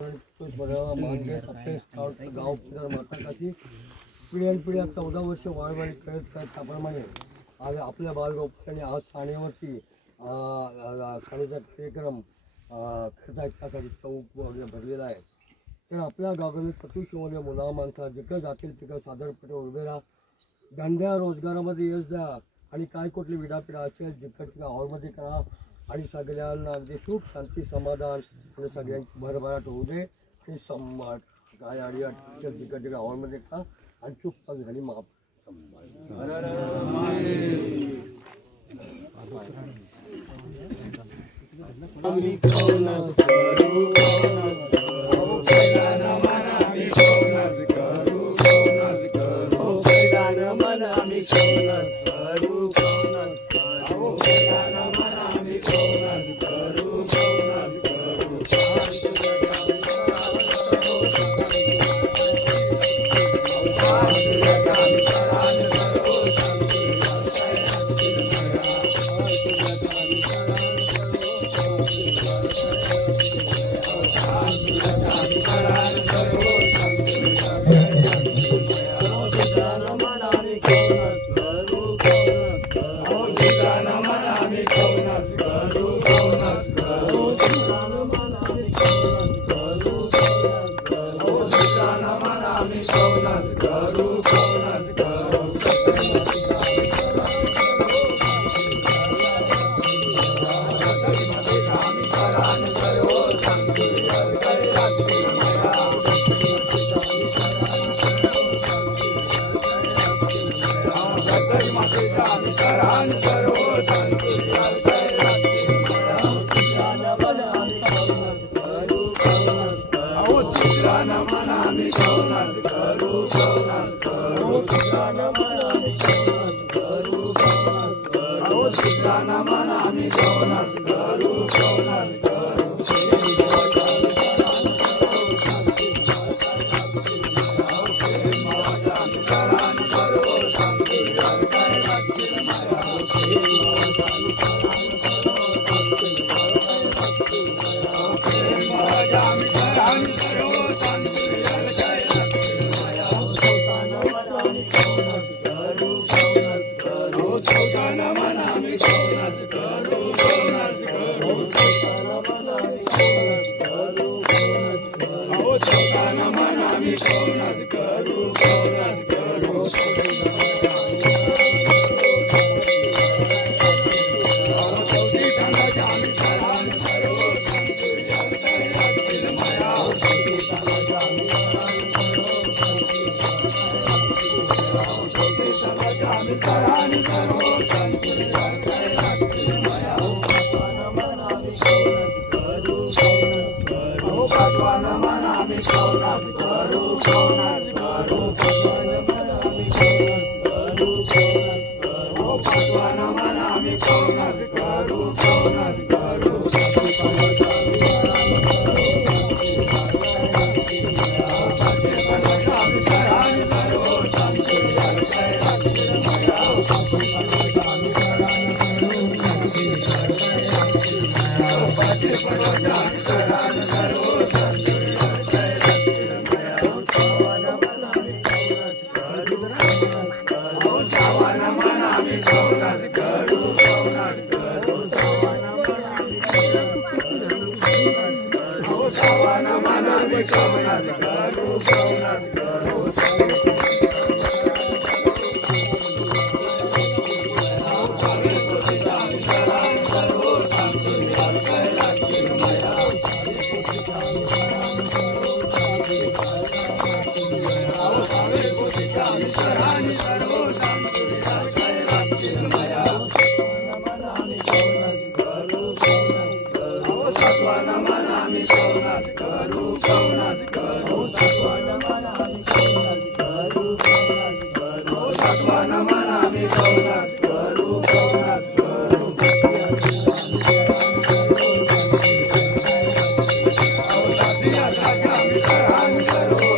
गाव माताकाची पिढ्यानपिढ्या 14 वर्ष वाढवाडी करत त्याप्रमाणे आज आपल्या बालगोपाने आज ठाण्यावरती ठाण्याचा कार्यक्रम खर्चासाठी चौक वगैरे भरलेला आहे. तर आपल्या गावामध्ये सतुशिवमध्ये मुला माणसा जिकडं जातील तिकडं सादरपणे उभे राहा, धंद्या रोजगारामध्ये यश द्या आणि काय कुठली विद्यापीठ असेल जिकडच्या हॉलमध्ये करा आणि सगळ्यांना अगदी सुख शांती समाधान आणि सगळ्यांची भरभराट होऊ दे आणि संवाद काय आणि तिकडच्या हॉलमध्ये करा आणि चूक झाली माफ. करू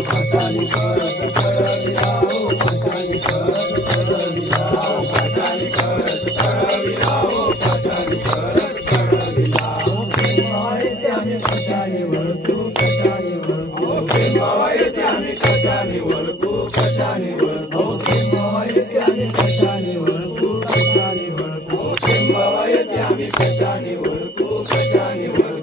पाटाने करत करविला हो पाटाने करत करविला हो पाटाने करत करविला हो पाटाने करत करविला हो प्रेमावा येते आम्ही कशाने वळतो कशाने वळतो प्रेमावा येते आम्ही कशाने वळतो कशाने वळतो प्रेमावा येते आम्ही कशाने वळतो कशाने वळतो प्रेमावा येते आम्ही कशाने वळतो कशाने वळतो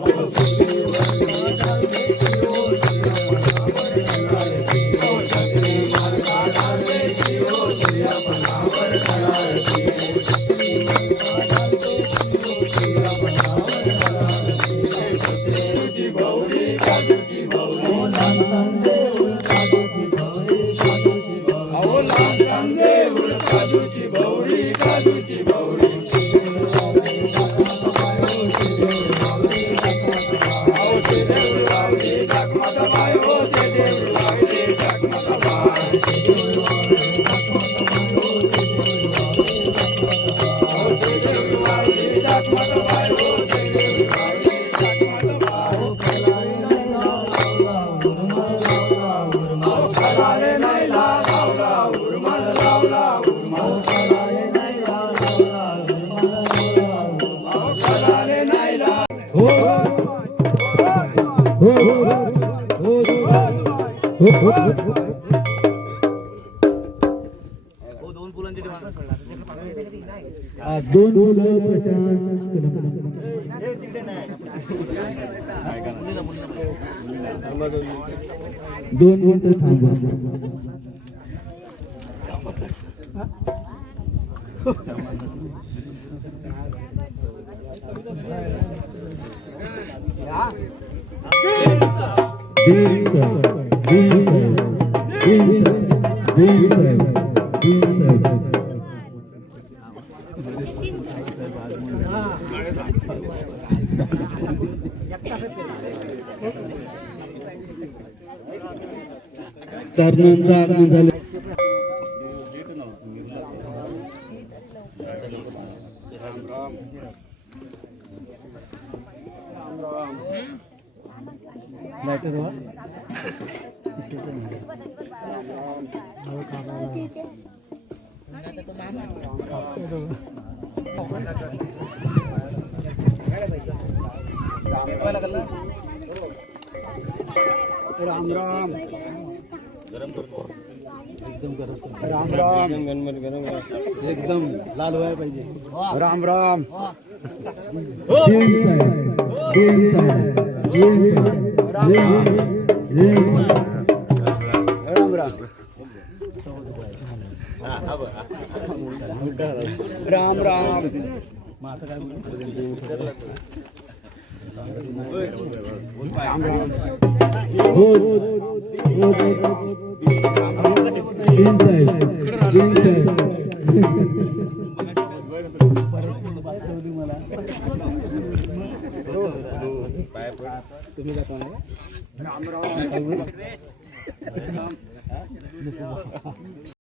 दोन मुलं प्रशांत दोन मिनिटं थांबा तरुणांचा आगमन झालं लाइटर हुआ राम राम एकदम गरम राम राम एकदम लाल व्हायला पाहिजे राम राम राम राम माता काय तुम्ही जाता राम राम